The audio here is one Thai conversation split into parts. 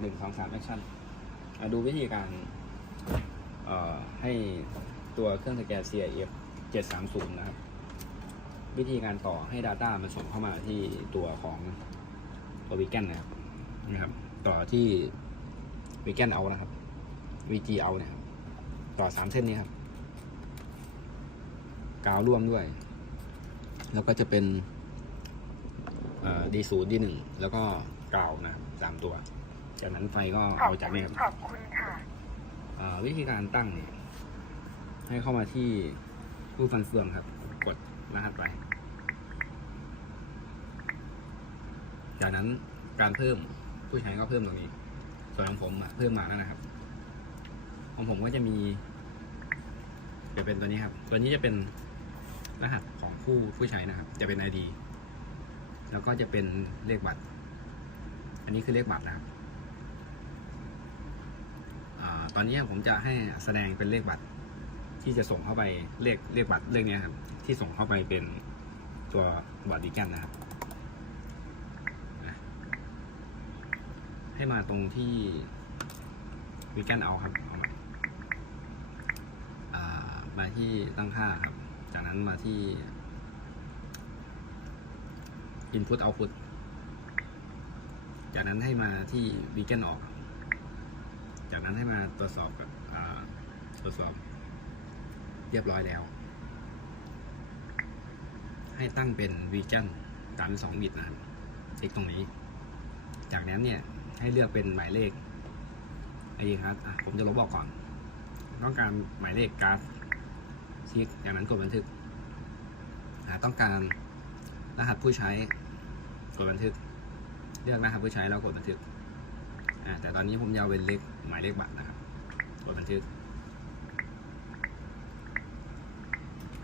หนึ่งสองสามแอคชั่นดูวิธีการให้ตัวเครื่องสแกน CIF 730 นะครับ วิธีการต่อให้ Data มันส่งเข้ามาที่ตัวของตัววีแกนนะครับนะครับ ต่อที่วีแกนเอานะครับ VG เอาเนี่ยครับต่อสามเส้นนี้ครับ กาวร่วมด้วย แล้วก็จะเป็นดีศูนย์ดีหนึ่งแล้วก็กาวนะสามตัว จากนั้นไฟก็ขอบเอาจากคุนี้ณครับขอบคุณค่ะอ่าวิธีการตั้งเนี่ยให้เข้ามาที่รูปฟันเฟืองครับ กดรหัสไป จากนั้นการเพิ่มผู้ใช้ก็เพิ่มตรงนี้ ส่วนของผมอะเพิ่มมาแล้วนะครับ ของผมก็จะมีจะเป็นตัวนี้ครับ ตัวนี้จะเป็นรหัสของผู้ผู้ใช้นะครับ จะเป็น ID แล้วก็จะเป็นเลขบัตร อันนี้คือเลขบัตรนะครับ อา ตอนนี้ผมจะให้แสดงเป็นเลขบัตร ที่จะส่งเข้าไปเลขเลขบัตรเลขนี้ครับ ที่ส่งเข้าไปเป็นตัวบัตรดิจิตอลนะครับ ให้มาตรงที่วิกันเอาครับเอามาามาที่ตั้งค่าครับ จากนั้นมาที่ input output จากนั้นให้มาที่ weekend ออก จากนั้นให้มาตรวจสอบกับตรวจสอบ เรียบร้อยแล้ว ให้ตั้งเป็นวีจันสามสองบิตนะครับติ๊กตรงนี้ จากนั้นเนี่ยให้เลือกเป็นหมายเลขไอ้ครับผมจะลบบอกก่อน ต้องการหมายเลขการ์ดชิกจากนั้นกดบันทึกต้องการรหัสผู้ใช้กดบันทึก เลือกรหัสผู้ใช้แล้วกดบันทึก แต่ตอนนี้ผมจะเอาเป็นเลขหมายเลขบัตรนะครับกดบันทึก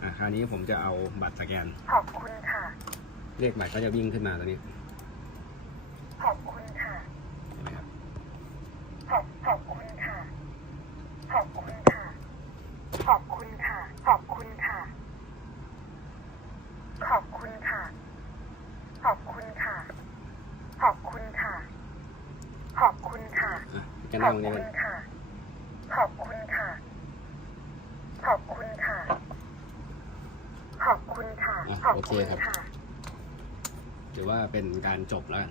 อ่าคราวนี้ผมจะเอาบัตรสแกน ขอบคุณค่ะ เลขบัตรก็จะวิ่งขึ้นมาตรงนี้ กขนั่องบตรงนี้คุเลณยค่ะ ขอบคุณค่ะ ขอบคุณค่ะ ขอบคุณค่ะ ขอบคุณค่ะ ถือว่าเป็นการจบแล้วกัน